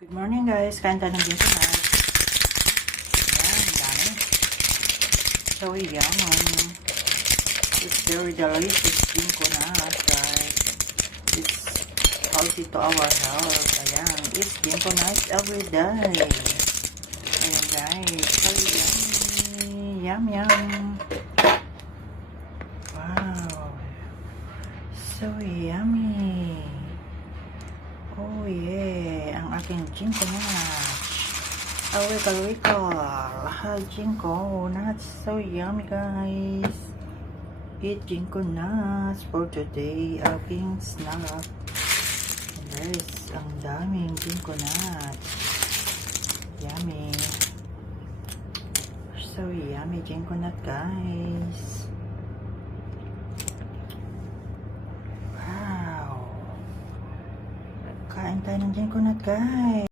Good morning guys, kain tayo ng Gingko na. Ayan, dami. So yummy. It's very delicious Gingko na guys. It's healthy to our health. Ayan, it's Gingko nuts every day. Ayan guys, so yummy. Yum yum. Wow. So yummy. Oh yeah, ang aking Gingko nuts. A wiggle. Hi Gingko nuts. So yummy guys. Eat Gingko nuts for today. Aking snack. Guys, ang daming Gingko nuts. Yummy. So yummy Gingko nut guys. Kain tayo ng Gingko nut guys.